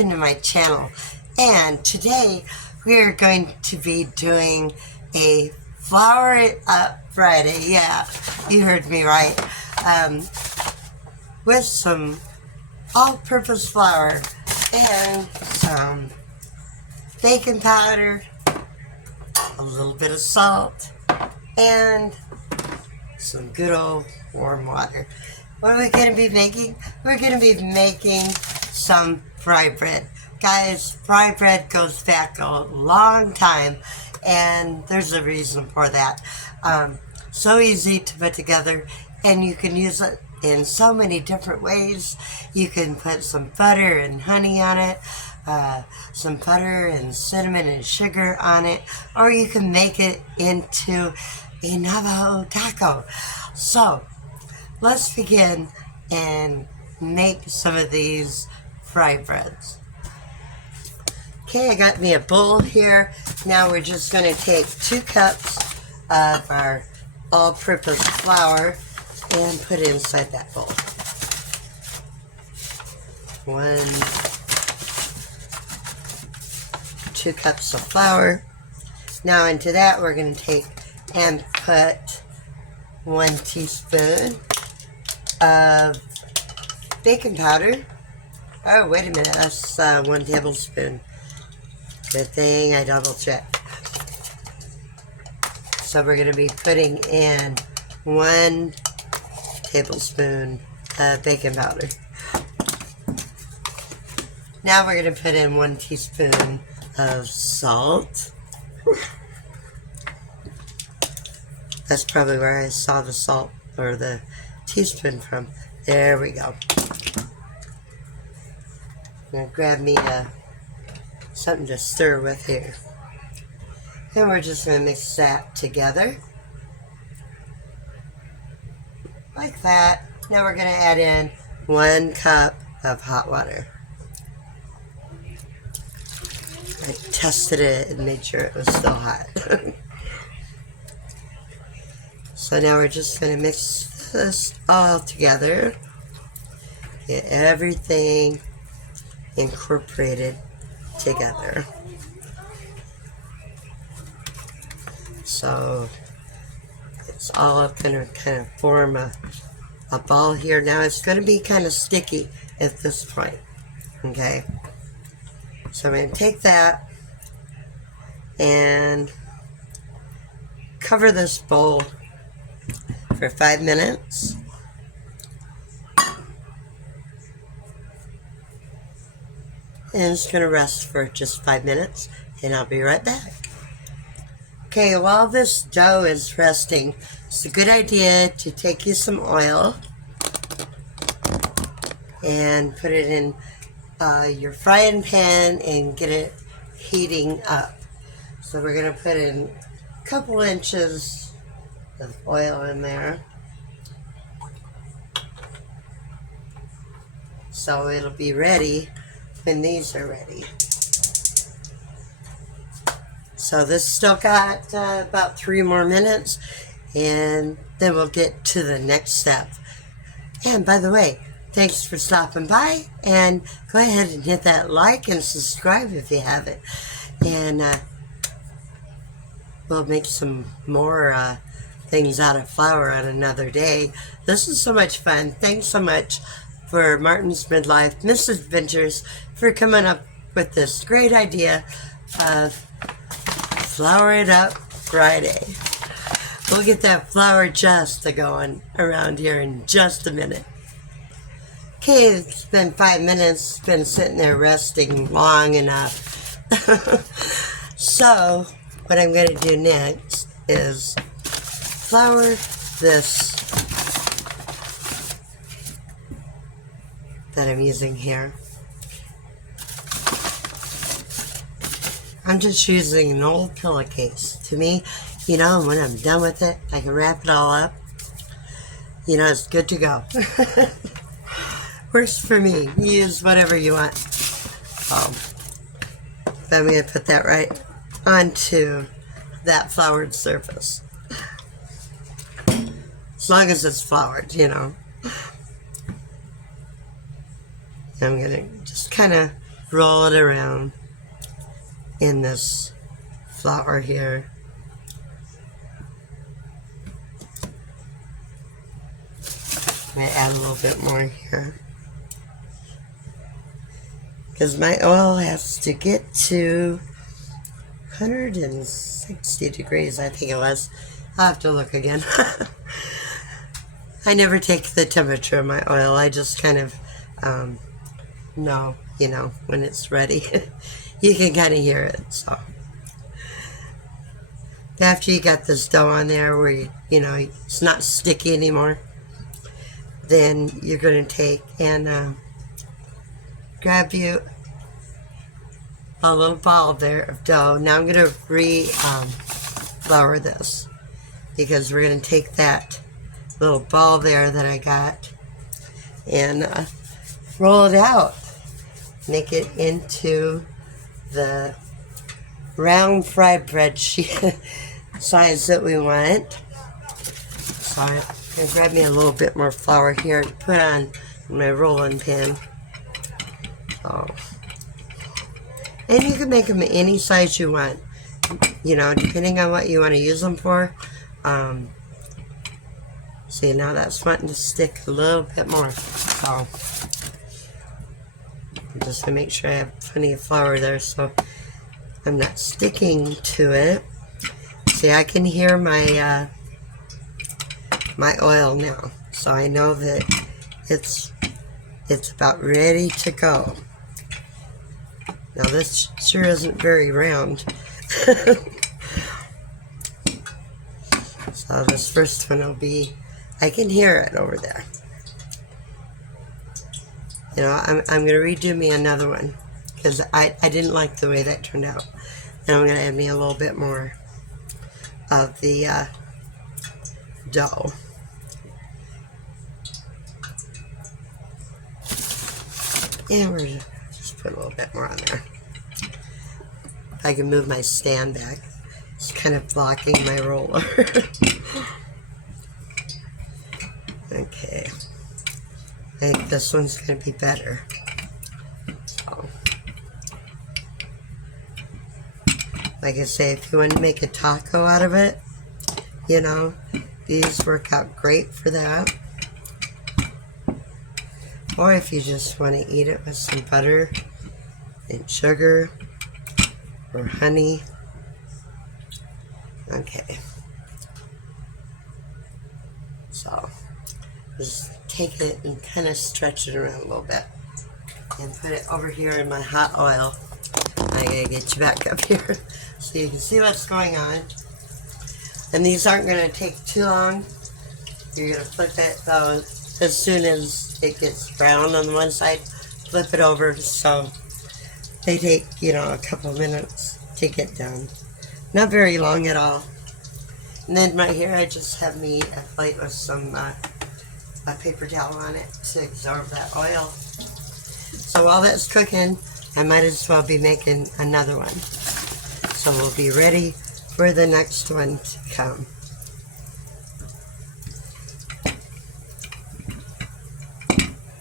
welcome to my channel. And today we are going to be doing a Flour It Up Friday. Yeah, you heard me right. With some all-purpose flour and some baking powder, a little bit of salt, and some good old warm water. What are we going to be making? We're going to be making some fry bread. Guys, fry bread goes back a long time, and there's a reason for that. So easy to put together, and you can use it in so many different ways. You can put some butter and honey on it, some butter and cinnamon and sugar on it, or you can make it into a Navajo taco. So let's begin and make some of these fry breads. Okay, I got me a bowl here. Now we're just going to take 2 cups of our all-purpose flour and put it inside that bowl. 2 cups of flour. Now into that we're going to take and put 1 teaspoon of baking powder. Oh, wait a minute, that's 1 tablespoon. Good thing I double checked. So we're going to be putting in 1 tablespoon of baking powder. Now we're going to put in 1 teaspoon of salt. That's probably where I saw the salt or the teaspoon from. There we go. I'm going to grab me something to stir with here. And we're just going to mix that together. Like that. Now we're going to add in 1 cup of hot water. I tested it and made sure it was still hot. So now we're just going to mix this all together. Get everything incorporated together. So it's all going to kind of form a ball here. Now it's going to be kind of sticky at this point. Okay. So I'm going to take that and cover this bowl for 5 minutes. And it's going to rest for just 5 minutes, and I'll be right back. Okay, while this dough is resting, it's a good idea to take you some oil and put it in your frying pan and get it heating up. So we're going to put in a couple inches of oil in there. So it'll be ready when these are ready. So this still got about 3 more minutes, and then we'll get to the next step. And by the way, thanks for stopping by, and go ahead and hit that like and subscribe if you haven't. And we'll make some more things out of flour on another day. This is so much fun. Thanks so much for Martin's Midlife Misadventures for coming up with this great idea of Flour It Up Friday. We'll get that flour just going around here in just a minute. Okay, it's been 5 minutes. It's been sitting there resting long enough. So what I'm going to do next is flour this that I'm using here. I'm just using an old pillowcase. To me, you know, when I'm done with it, I can wrap it all up. You know, it's good to go. Works for me. Use whatever you want. Then I'm going to put that right onto that floured surface. As long as it's floured, you know. I'm going to just kind of roll it around in this flour here. I'm going to add a little bit more here, because my oil has to get to 160 degrees, I think it was. I'll have to look again. I never take the temperature of my oil. I just kind of know, when it's ready. You can kind of hear it. So after you got this dough on there where it's not sticky anymore, then you're going to take and grab you a little ball there of dough. Now I'm going to flour this, because we're going to take that little ball there that I got and roll it out. Make it into the round fried bread size that we want. So I'm going to grab me a little bit more flour here to put on my rolling pin. And you can make them any size you want, depending on what you want to use them for. See, now that's wanting to stick a little bit more. So I'm just going to make sure I have plenty of flour there so I'm not sticking to it. See, I can hear my my oil now, so I know that it's about ready to go. Now this sure isn't very round. So this first one will be, I can hear it over there. I'm going to redo me another one, because I didn't like the way that turned out. And I'm going to add me a little bit more of the dough. And we're just put a little bit more on there. I can move my stand back. It's kind of blocking my roller. Okay. I think this one's going to be better. So, like I say, if you want to make a taco out of it, these work out great for that. Or if you just want to eat it with some butter and sugar or honey. Okay. So, just take it and kind of stretch it around a little bit and put it over here in my hot oil. I gotta get you back up here so you can see what's going on. And these aren't going to take too long. You're going to flip it though as soon as it gets brown on the one side, flip it over, so they take a couple minutes to get done. Not very long at all. And then right here I just have me a plate with some a paper towel on it to absorb that oil. So while that's cooking, I might as well be making another one. So we'll be ready for the next one to come.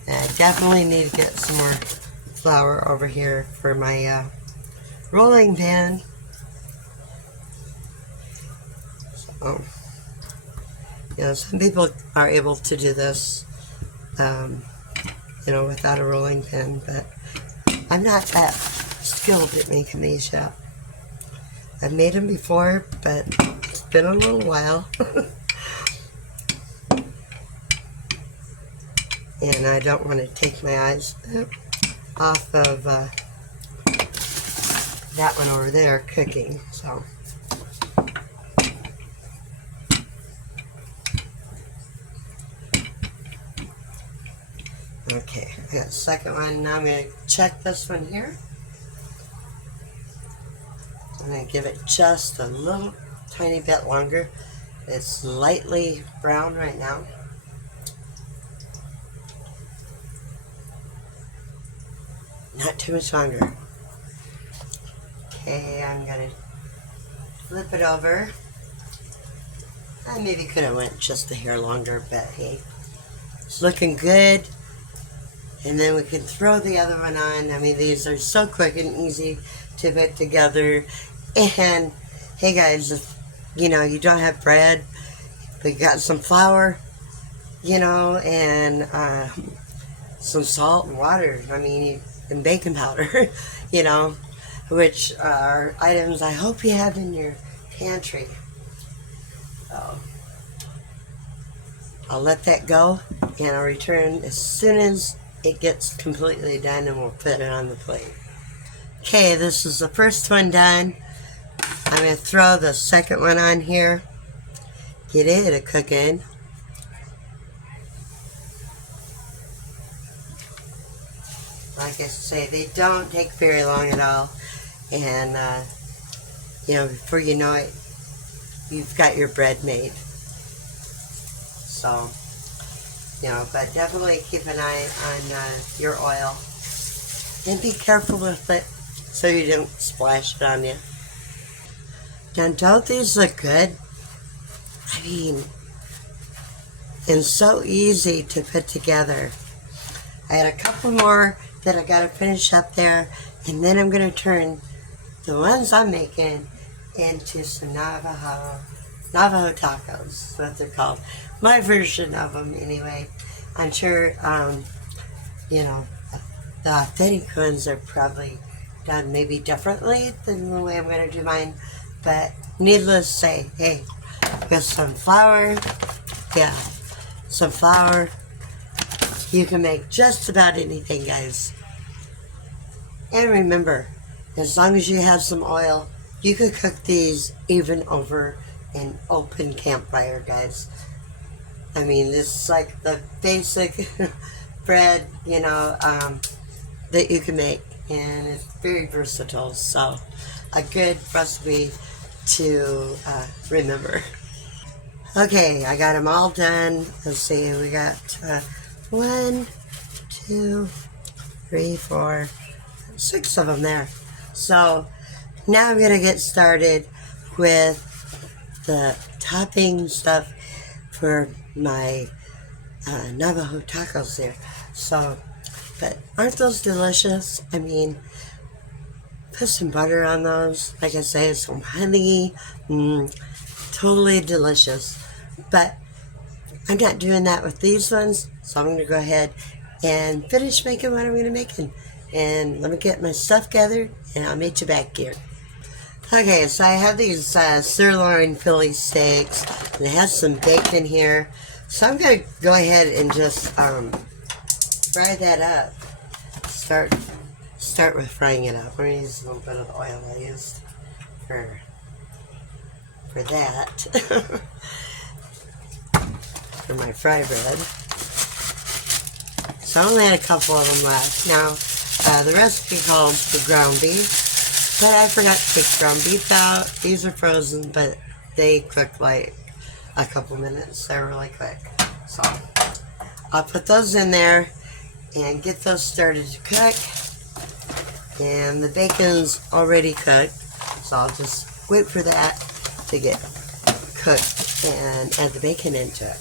I definitely need to get some more flour over here for my rolling pan. So, some people are able to do this, without a rolling pin, but I'm not that skilled at making these yet. I've made them before, but it's been a little while. And I don't want to take my eyes off of that one over there cooking, so. Okay, I got the second one. Now I'm going to check this one here. I'm going to give it just a little tiny bit longer. It's lightly brown right now. Not too much longer. Okay, I'm going to flip it over. I maybe could have went just a hair longer, but hey, it's looking good. And then we can throw the other one on. I mean, these are so quick and easy to put together. And hey guys, if you don't have bread, but you got some flour, and some salt and water. I mean, and baking powder, you know, which are items I hope you have in your pantry. So I'll let that go, and I'll return as soon as it gets completely done, and we'll put it on the plate. Okay, this is the first one done. I'm going to throw the second one on here. Get it a cooking. Like I say, they don't take very long at all. And, before you know it, you've got your bread made. So, but definitely keep an eye on your oil. And be careful with it so you don't splash it on you. Now, don't these look good? I mean, and so easy to put together. I had a couple more that I got to finish up there, and then I'm going to turn the ones I'm making into some Navajo tacos. That's what they're called. My version of them, anyway. I'm sure, the authentic ones are probably done maybe differently than the way I'm going to do mine. But needless to say, hey, with some flour, some flour, you can make just about anything, guys. And remember, as long as you have some oil, you could cook these even over an open campfire, guys. I mean, this is like the basic bread, that you can make. And it's very versatile. So, a good recipe to remember. Okay, I got them all done. Let's see, we got 1, 2, 3, 4, 6 of them there. So now I'm going to get started with the topping stuff for my Navajo tacos there. So, but aren't those delicious? I mean, put some butter on those. Like I say, some honey. Totally delicious. But I'm not doing that with these ones, so I'm going to go ahead and finish making what I'm going to make. And let me get my stuff gathered, and I'll meet you back here. Okay, so I have these sirloin Philly steaks, and it has some bacon here. So I'm going to go ahead and just fry that up. Start with frying it up. I'm going to use a little bit of the oil I used for that. For my fry bread. So I only had a couple of them left. Now, the recipe calls for ground beef, but I forgot to take ground beef out. These are frozen, but they cook like a couple minutes. They're really quick. So I'll put those in there and get those started to cook. And the bacon's already cooked, so I'll just wait for that to get cooked and add the bacon into it.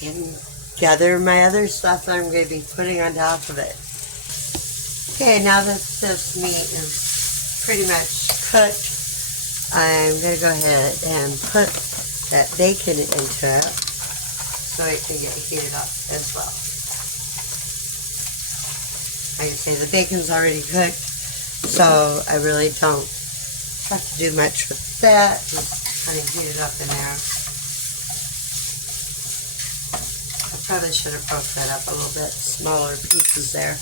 And gather my other stuff that I'm going to be putting on top of it. Okay, now that this meat is pretty much cooked, I'm going to go ahead and put that bacon into it so it can get heated up as well. Like I say, the bacon's already cooked, so I really don't have to do much with that. Just kind of heat it up in there. Probably should have broke that up a little bit, smaller pieces there.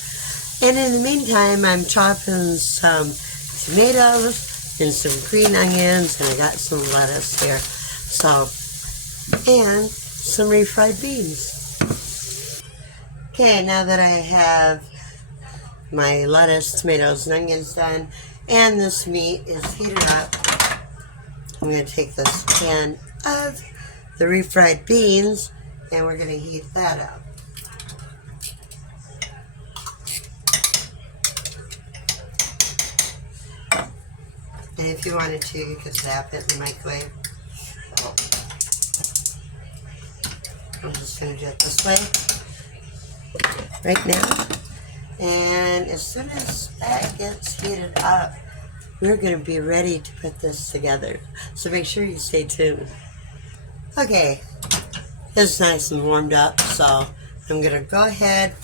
And in the meantime, I'm chopping some tomatoes and some green onions, and I got some lettuce here. So, and some refried beans. Okay, now that I have my lettuce, tomatoes, and onions done, and this meat is heated up, I'm going to take this pan of the refried beans, and we're going to heat that up. And if you wanted to, you could zap it in the microwave. So I'm just going to do it this way. right now. And as soon as that gets heated up, we're going to be ready to put this together. So make sure you stay tuned. Okay, it's nice and warmed up, so I'm going to go ahead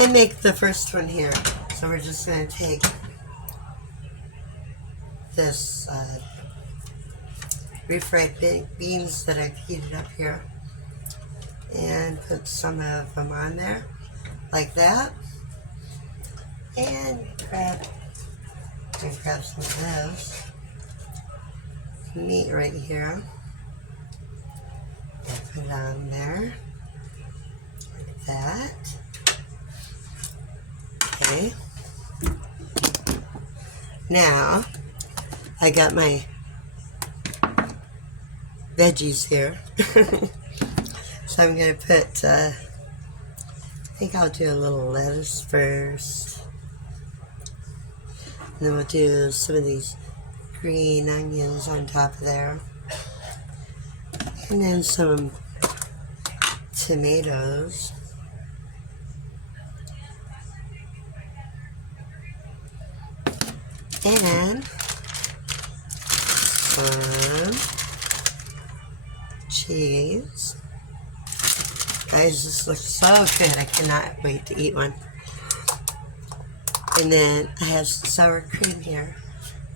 and make the first one here. So we're just going to take this refried beans that I've heated up here and put some of them on there like that, and grab some of this meat right here and put it on there like that. Okay, now I got my veggies here. So I'm going to put, I think I'll do a little lettuce first. And then we'll do some of these green onions on top of there. And then some tomatoes. And some cheese. Guys, this looks so good. I cannot wait to eat one. And then I have some sour cream here.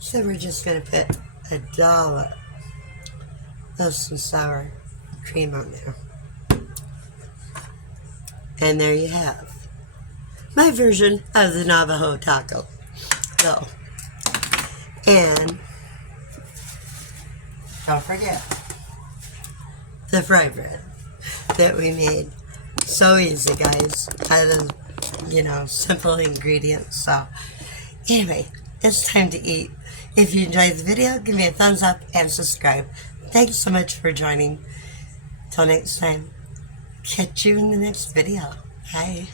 So we're just going to put a dollop of some sour cream on there. And there you have my version of the Navajo taco. So, and don't forget the fry bread that we made. So easy, guys, out of, simple ingredients. So anyway, it's time to eat. If you enjoyed the video, give me a thumbs up and subscribe. Thanks so much for joining. Till next time, catch you in the next video. Bye.